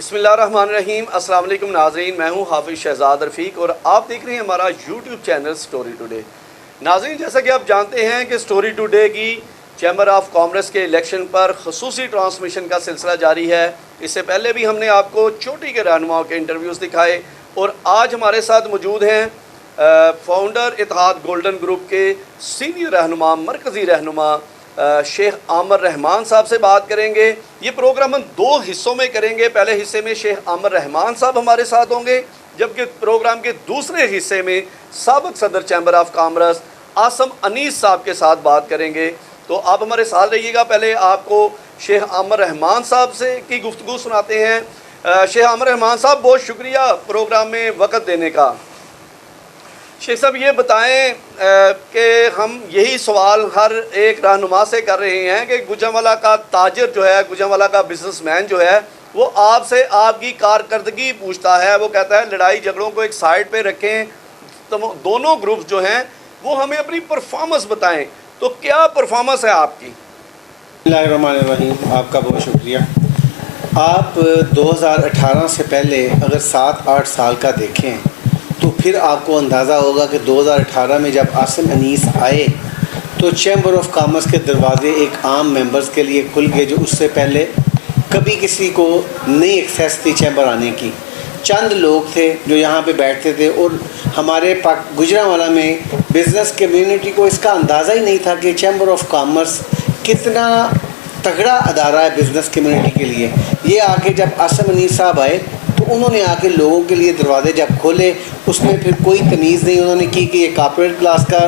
بسم اللہ الرحمن الرحیم۔ السلام علیکم ناظرین، میں ہوں حافظ شہزاد رفیق اور آپ دیکھ رہے ہیں ہمارا یوٹیوب چینل سٹوری ٹوڈے۔ ناظرین، جیسا کہ آپ جانتے ہیں کہ سٹوری ٹوڈے کی چیمبر آف کامرس کے الیکشن پر خصوصی ٹرانسمیشن کا سلسلہ جاری ہے۔ اس سے پہلے بھی ہم نے آپ کو چوٹی کے رہنماؤں کے انٹرویوز دکھائے اور آج ہمارے ساتھ موجود ہیں فاؤنڈر اتحاد گولڈن گروپ کے سینئر رہنما، مرکزی رہنما شیخ عامر رحمان صاحب سے بات کریں گے۔ یہ پروگرام ہم 2 حصوں میں کریں گے۔ پہلے حصے میں شیخ عامر رحمان صاحب ہمارے ساتھ ہوں گے، جبکہ پروگرام کے دوسرے حصے میں سابق صدر چیمبر آف کامرس عاصم انیس صاحب کے ساتھ بات کریں گے۔ تو آپ ہمارے ساتھ رہیے گا۔ پہلے آپ کو شیخ عامر رحمان صاحب سے کی گفتگو سناتے ہیں۔ شیخ عامر رحمان صاحب، بہت شکریہ پروگرام میں وقت دینے کا۔ شیخ صاحب، یہ بتائیں کہ ہم یہی سوال ہر ایک رہنما سے کر رہے ہیں کہ گوجرانوالہ کا تاجر جو ہے، گوجرانوالہ کا بزنس مین جو ہے، وہ آپ سے آپ کی کارکردگی پوچھتا ہے۔ وہ کہتا ہے لڑائی جھگڑوں کو ایک سائڈ پہ رکھیں، دونوں گروپس جو ہیں وہ ہمیں اپنی پرفارمنس بتائیں۔ تو کیا پرفارمنس ہے آپ کی؟ بسم اللہ الرحمن الرحیم، آپ کا بہت شکریہ۔ آپ 2018 سے پہلے اگر 7-8 سال کا دیکھیں تو پھر آپ کو اندازہ ہوگا کہ 2018 میں جب عاصم انیس آئے تو چیمبر آف کامرس کے دروازے ایک عام ممبرز کے لیے کھل گئے، جو اس سے پہلے کبھی کسی کو نہیں ایکسیس تھی چیمبر آنے کی۔ چند لوگ تھے جو یہاں پہ بیٹھتے تھے اور ہمارے گوجرانوالہ میں بزنس کمیونٹی کو اس کا اندازہ ہی نہیں تھا کہ چیمبر آف کامرس کتنا تگڑا ادارہ ہے بزنس کمیونٹی کے لیے۔ یہ آ کے جب عاصم انیس صاحب آئے تو انہوں نے آ کے لوگوں کے لیے دروازے جب کھولے، اس میں پھر کوئی تمیز نہیں انہوں نے کی کہ یہ کارپوریٹ کلاس کا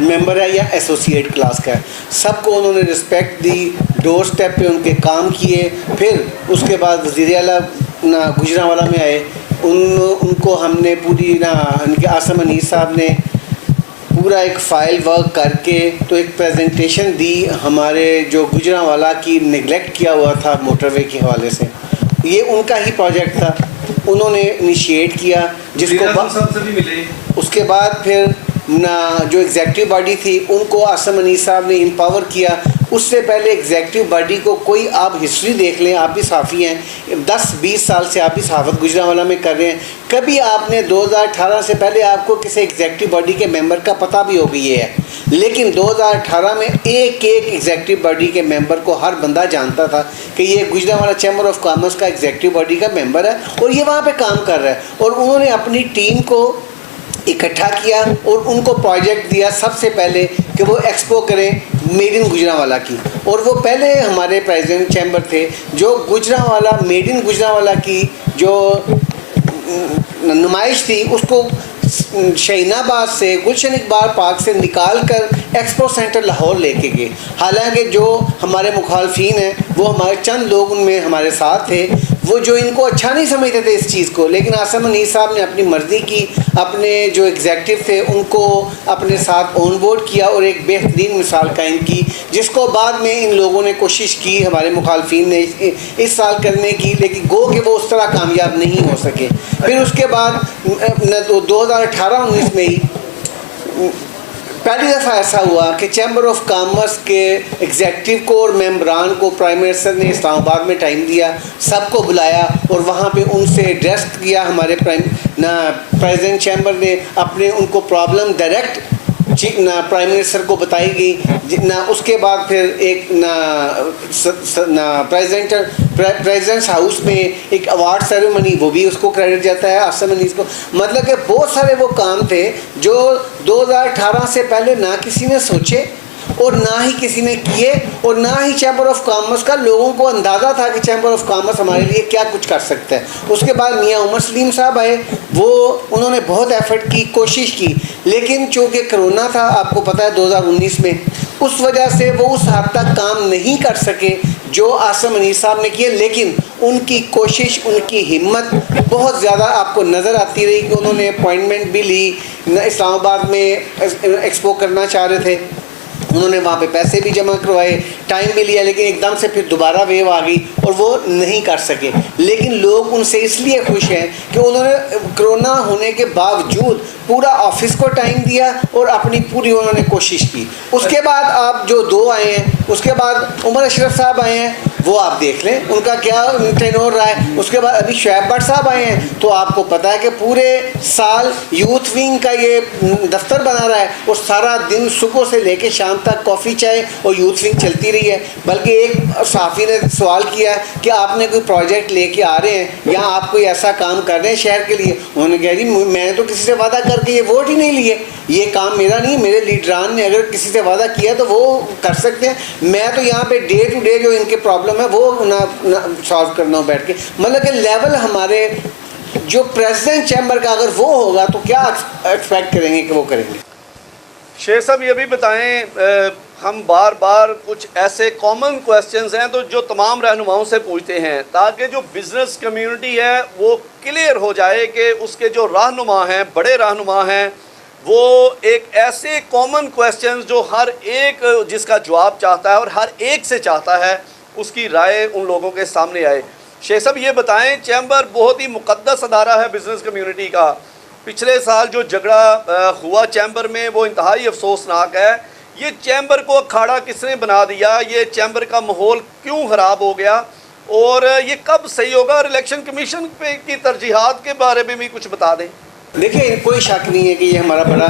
ممبر ہے یا ایسوسیٹ کلاس کا ہے۔ سب کو انہوں نے رسپیکٹ دی، ڈور سٹیپ پہ ان کے کام کیے۔ پھر اس کے بعد وزیر اعلیٰ گوجرانوالہ میں آئے، ان کو ہم نے پوری ان کے عاصم انیس صاحب نے پورا ایک فائل ورک کر کے تو ایک پریزنٹیشن دی ہمارے جو گوجرانوالہ کی نگلیکٹ کیا ہوا تھا موٹر وے کے حوالے سے۔ یہ ان کا ہی پروجیکٹ تھا، انہوں نے انیشیٹ کیا، جس کو اس کے بعد پھر جو ایگزیکٹو باڈی تھی ان کو عاصم انیس صاحب نے امپاور کیا۔ اس سے پہلے ایگزیکٹو باڈی کو کوئی آپ ہسٹری دیکھ لیں، آپ بھی صحافی ہیں، 10-20 سال سے آپ بھی صحافت گوجرانوالہ میں کر رہے ہیں، کبھی آپ نے 2018 سے پہلے آپ کو کسی ایگزیکٹو باڈی کے ممبر کا پتہ بھی ہوگا یہ ہے، لیکن 2018 میں ایک ایگزیکٹو باڈی کے ممبر کو ہر بندہ جانتا تھا کہ یہ گوجرانوالہ چیمبر آف کامرس کا ایگزیکٹو باڈی کا ممبر ہے اور یہ وہاں پہ کام کر رہا ہے۔ اور انہوں نے اپنی ٹیم کو اکٹھا کیا اور ان کو پروجیکٹ دیا سب سے پہلے کہ وہ ایکسپو کریں میڈ ان گوجرانوالہ کی، اور وہ پہلے ہمارے پریزیڈنٹ چیمبر تھے جو گوجرانوالہ میڈ ان گوجرانوالہ کی جو نمائش تھی اس کو شہین آباد سے گلشن اقبال پارک سے نکال کر ایکسپو سینٹر لاہور لے کے گئے۔ حالانکہ جو ہمارے مخالفین ہیں وہ ہمارے چند لوگ ان میں ہمارے ساتھ تھے، وہ جو ان کو اچھا نہیں سمجھتے تھے اس چیز کو، لیکن عاصم انیس صاحب نے اپنی مرضی کی، اپنے جو ایگزیکٹو تھے ان کو اپنے ساتھ آن بورڈ کیا اور ایک بہترین مثال قائم کی، جس کو بعد میں ان لوگوں نے کوشش کی، ہمارے مخالفین نے اس سال کرنے کی، لیکن گو کہ وہ اس طرح کامیاب نہیں ہو سکے۔ پھر اس کے بعد 2018-19 میں ہی پہلی دفعہ ایسا ہوا کہ چیمبر آف کامرس کے ایگزیکٹو کو اور ممبران کو پرائم منسٹر نے اسلام آباد میں ٹائم دیا، سب کو بلایا اور وہاں پہ ان سے ایڈریس کیا۔ ہمارے پریزیڈنٹ چیمبر نے اپنے ان کو پرابلم ڈائریکٹ پرائم منسٹر کو بتائی گئی۔ اس کے بعد پھر ایک پریزیڈنٹس ہاؤس میں ایک ایوارڈ سیریمنی، وہ بھی اس کو کریڈٹ جاتا ہے عاصم انیس کو۔ مطلب کہ بہت سارے وہ کام تھے جو 2018 سے پہلے نہ کسی نے سوچے اور نہ ہی کسی نے کیے، اور نہ ہی چیمبر آف کامرس کا لوگوں کو اندازہ تھا کہ چیمبر آف کامرس ہمارے لیے کیا کچھ کر سکتا ہے۔ اس کے بعد میاں عمر سلیم صاحب آئے، انہوں نے بہت ایفرٹ کی، کوشش کی، لیکن چونکہ کرونا تھا آپ کو پتہ ہے 2019 میں، اس وجہ سے وہ اس حد تک کام نہیں کر سکے جو عاصم انیس صاحب نے کیے، لیکن ان کی کوشش، ان کی ہمت بہت زیادہ آپ کو نظر آتی رہی کہ انہوں نے اپوائنٹمنٹ بھی لی، اسلام آباد میں ایکسپو کرنا چاہ رہے تھے، انہوں نے وہاں پہ پیسے بھی جمع کروائے، ٹائم بھی لیا، لیکن ایک دم سے پھر دوبارہ ویو آ گئی اور وہ نہیں کر سکے۔ لیکن لوگ ان سے اس لیے خوش ہیں کہ انہوں نے کرونا ہونے کے باوجود پورا آفس کو ٹائم دیا اور اپنی پوری انہوں نے کوشش کی۔ اس کے بعد آپ جو 2 آئے ہیں، اس کے بعد عمر اشرف صاحب آئے ہیں، وہ آپ دیکھ لیں ان کا کیا ٹینور رہا ہے. اس کے بعد ابھی شعیب بٹ صاحب آئے ہیں تو آپ کو پتہ ہے کہ پورے سال یوتھ ونگ کا یہ دفتر بنا رہا ہے اور سارا دن صبح سے لے کے شام تک کافی چائے اور یوتھ ونگ چلتی رہی ہے. بلکہ ایک صحافی نے سوال کیا ہے کہ آپ نے کوئی پروجیکٹ لے کے آ رہے ہیں یا آپ کوئی ایسا کام کر رہے ہیں شہر کے لیے. انہوں نے کہا جی میں نے تو کسی سے وعدہ کر کے یہ ووٹ ہی نہیں لیے, یہ کام میرا نہیں, میرے لیڈران نے اگر کسی سے وعدہ کیا تو وہ کر سکتے ہیں, میں تو یہاں پہ ڈے ٹو ڈے جو ان کے پرابلم ہے وہ نہ سالو کرنا ہو بیٹھ کے. مطلب کہ لیول ہمارے جو پریزیڈنٹ چیمبر کا اگر وہ ہوگا تو کیا ایکسپیکٹ کریں گے کہ وہ کریں گے. شیخ صاحب یہ بھی بتائیں, ہم بار بار کچھ ایسے کامن کویسچنز ہیں تو جو تمام رہنماؤں سے پوچھتے ہیں تاکہ جو بزنس کمیونٹی ہے وہ کلیئر ہو جائے کہ اس کے جو رہنما ہیں, بڑے رہنما ہیں, وہ ایک ایسے کامن کویسچنز جو ہر ایک جس کا جواب چاہتا ہے اور ہر ایک سے چاہتا ہے اس کی رائے ان لوگوں کے سامنے آئے. شیخ صاحب یہ بتائیں, چیمبر بہت ہی مقدس ادارہ ہے بزنس کمیونٹی کا. پچھلے سال جو جھگڑا ہوا چیمبر میں وہ انتہائی افسوسناک ہے. یہ چیمبر کو اکھاڑا کس نے بنا دیا, یہ چیمبر کا ماحول کیوں خراب ہو گیا اور یہ کب صحیح ہوگا, اور الیکشن کمیشن پہ کی ترجیحات کے بارے میں بھی کچھ بتا دیں. دیکھیں کوئی شک نہیں ہے کہ یہ ہمارا بڑا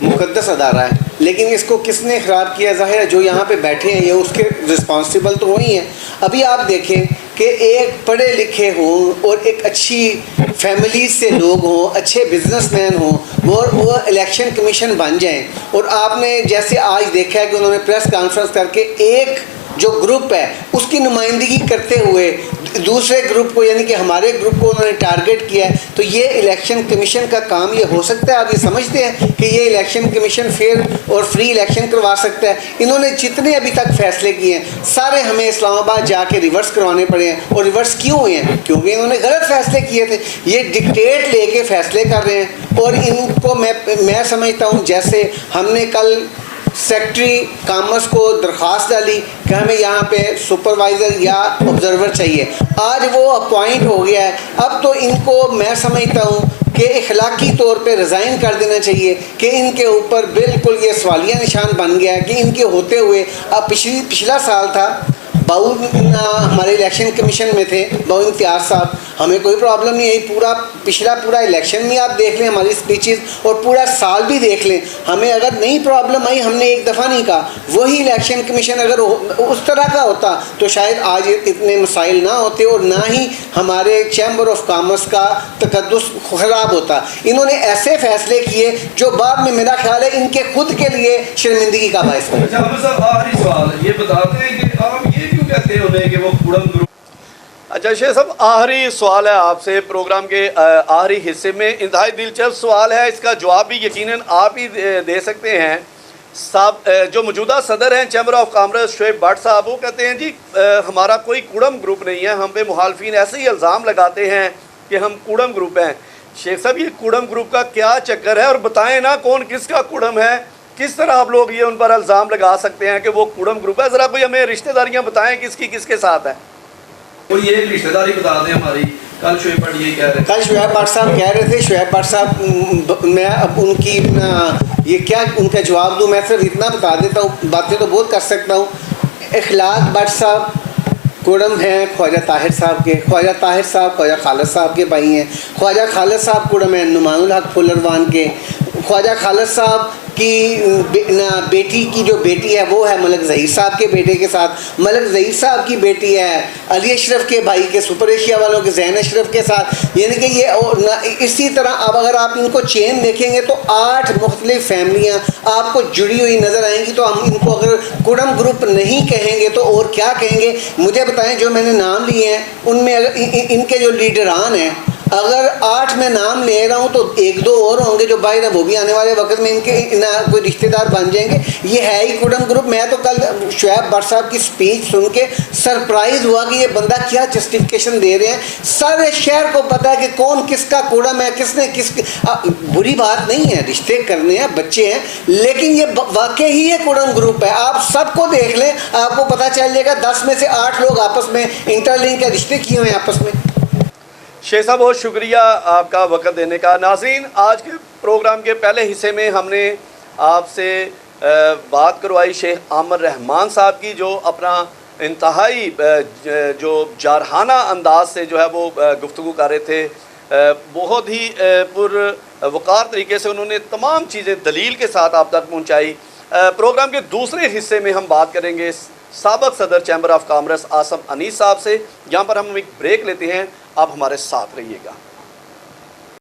مقدس ادارہ ہے, لیکن اس کو کس نے خراب کیا, ظاہر ہے جو یہاں پہ بیٹھے ہیں یہ اس کے رسپانسبل تو وہی ہیں. ابھی آپ دیکھیں کہ ایک پڑھے لکھے ہوں اور ایک اچھی فیملیز سے لوگ ہوں, اچھے بزنس مین ہوں, وہ الیکشن کمیشن بن جائیں, اور آپ نے جیسے آج دیکھا ہے کہ انہوں نے پریس کانفرنس کر کے ایک جو گروپ ہے اس کی نمائندگی کرتے ہوئے دوسرے گروپ کو یعنی کہ ہمارے گروپ کو انہوں نے ٹارگٹ کیا ہے. تو یہ الیکشن کمیشن کا کام یہ ہو سکتا ہے؟ آپ یہ سمجھتے ہیں کہ یہ الیکشن کمیشن فیئر اور فری الیکشن کروا سکتا ہے؟ انہوں نے جتنے ابھی تک فیصلے کیے ہیں سارے ہمیں اسلام آباد جا کے ریورس کروانے پڑے ہیں. اور ریورس کیوں ہوئے ہیں؟ کیونکہ انہوں نے غلط فیصلے کیے تھے. یہ ڈکٹیٹ لے کے فیصلے کر رہے ہیں, اور ان کو میں سمجھتا ہوں جیسے ہم نے کل سیکٹری کامرس کو درخواست ڈالی کہ ہمیں یہاں پہ سپروائزر یا آبزرور چاہیے, آج وہ اپوائنٹ ہو گیا ہے. اب تو ان کو میں سمجھتا ہوں کہ اخلاقی طور پہ ریزائن کر دینا چاہیے کہ ان کے اوپر بالکل یہ سوالیہ نشان بن گیا ہے کہ ان کے ہوتے ہوئے. اب پچھلا سال تھا, باؤ ہمارے الیکشن کمیشن میں تھے, باؤ امتیاز صاحب, ہمیں کوئی پرابلم نہیں ہے. پورا الیکشن بھی آپ دیکھ لیں ہماری اسپیچز, اور پورا سال بھی دیکھ لیں, ہمیں اگر نئی پرابلم آئی ہم نے ایک دفعہ نہیں کہا. وہی الیکشن کمیشن اگر اس طرح کا ہوتا تو شاید آج اتنے مسائل نہ ہوتے اور نہ ہی ہمارے چیمبر آف کامرس کا تقدس خراب ہوتا. انہوں نے ایسے فیصلے کیے جو بعد میں میرا خیال ہے ان کے خود کے لیے شرمندگی کا باعث بنے. آخری سوال یہ بتاتے ہیں کہ آپ یہ کیوں کہتے ہیں کہ وہ کوڑم گروپ. اچھا شیخ صاحب, آخری سوال ہے آپ سے پروگرام کے آخری حصے میں, انتہائی دلچسپ سوال ہے, اس کا جواب بھی یقیناً آپ ہی دے سکتے ہیں. جو موجودہ صدر ہیں chamber of commerce Shoaib but صاحب, وہ کہتے ہیں جی ہمارا کوئی کوڑم گروپ نہیں ہے, ہم پہ مخالفین ایسے ہی الزام لگاتے ہیں کہ ہم کوڑم گروپ ہیں. شیخ صاحب یہ کوڑم گروپ کا کیا چکر ہے, اور بتائیں نا کون کس کا کوڑم ہے, کس طرح آپ لوگ یہ ان پر الزام لگا سکتے ہیں کہ وہ کوڑم گروپ ہے. ذرا کوئی ہمیں رشتہ داریاں بتائیں کس کی کس کے ساتھ ہے. کوئی ایک رشتہ داری بتا دیں ہماری. کل شعیب بٹ یہ کہہ رہے کل شعیب بٹ صاحب کہہ رہے تھے, شعیب بٹ صاحب میں اب ان کی یہ کیا ان کا جواب دوں, میں صرف اتنا بتا دیتا ہوں, باتیں تو بہت کر سکتا ہوں. اخلاق بٹ صاحب کوڑم ہیں خواجہ طاہر صاحب کے, خواجہ طاہر صاحب خواجہ خالد صاحب کے بھائی ہیں, خواجہ خالد صاحب کوڑم ہیں نعمان الحق پھولروان کے, خواجہ خالد صاحب کی بیٹی کی جو بیٹی ہے وہ ہے ملک ظہیر صاحب کے بیٹے کے ساتھ, ملک ظہیر صاحب کی بیٹی ہے علی اشرف کے بھائی کے سپر ایشیا والوں کے ذہن اشرف کے ساتھ. یعنی کہ یہ اسی طرح اب اگر آپ ان کو چین دیکھیں گے تو 8 مختلف فیملیاں آپ کو جڑی ہوئی نظر آئیں گی. تو ہم ان کو اگر کوڑم گروپ نہیں کہیں گے تو اور کیا کہیں گے؟ مجھے بتائیں جو میں نے نام لیے ہیں ان میں اگر ان کے جو لیڈران ہیں اگر 8 میں نام لے رہا ہوں تو 1-2 اور ہوں گے جو باہر ہیں, وہ بھی آنے والے وقت میں ان کے کوئی رشتہ دار بن جائیں گے. یہ ہے ہی کوڑم گروپ. میں تو کل شعیب بٹ صاحب کی سپیچ سن کے سرپرائز ہوا کہ یہ بندہ کیا جسٹیفیکیشن دے رہے ہیں. سارے شہر کو پتہ ہے کہ کون کس کا کوڑم ہے, کس نے کس. بری بات نہیں ہے, رشتے کرنے ہیں, بچے ہیں, لیکن یہ واقعی ہی یہ کوڑم گروپ ہے. آپ سب کو دیکھ لیں, آپ کو پتہ چل جائے گا 10 میں سے 8 لوگ آپس میں انٹر لنک کے رشتے کیے ہوئے ہیں آپس میں. شیخ صاحب بہت شکریہ آپ کا وقت دینے کا. ناظرین, آج کے پروگرام کے پہلے حصے میں ہم نے آپ سے بات کروائی شیخ عامر رحمان صاحب کی, جو اپنا انتہائی جو جارحانہ انداز سے جو ہے وہ گفتگو کر رہے تھے. بہت ہی پر وقار طریقے سے انہوں نے تمام چیزیں دلیل کے ساتھ آپ تک پہنچائی. پروگرام کے دوسرے حصے میں ہم بات کریں گے سابق صدر چیمبر آف کامرس آصف انیس صاحب سے. یہاں پر ہم ایک بریک لیتے ہیں, آپ ہمارے ساتھ رہیے گا.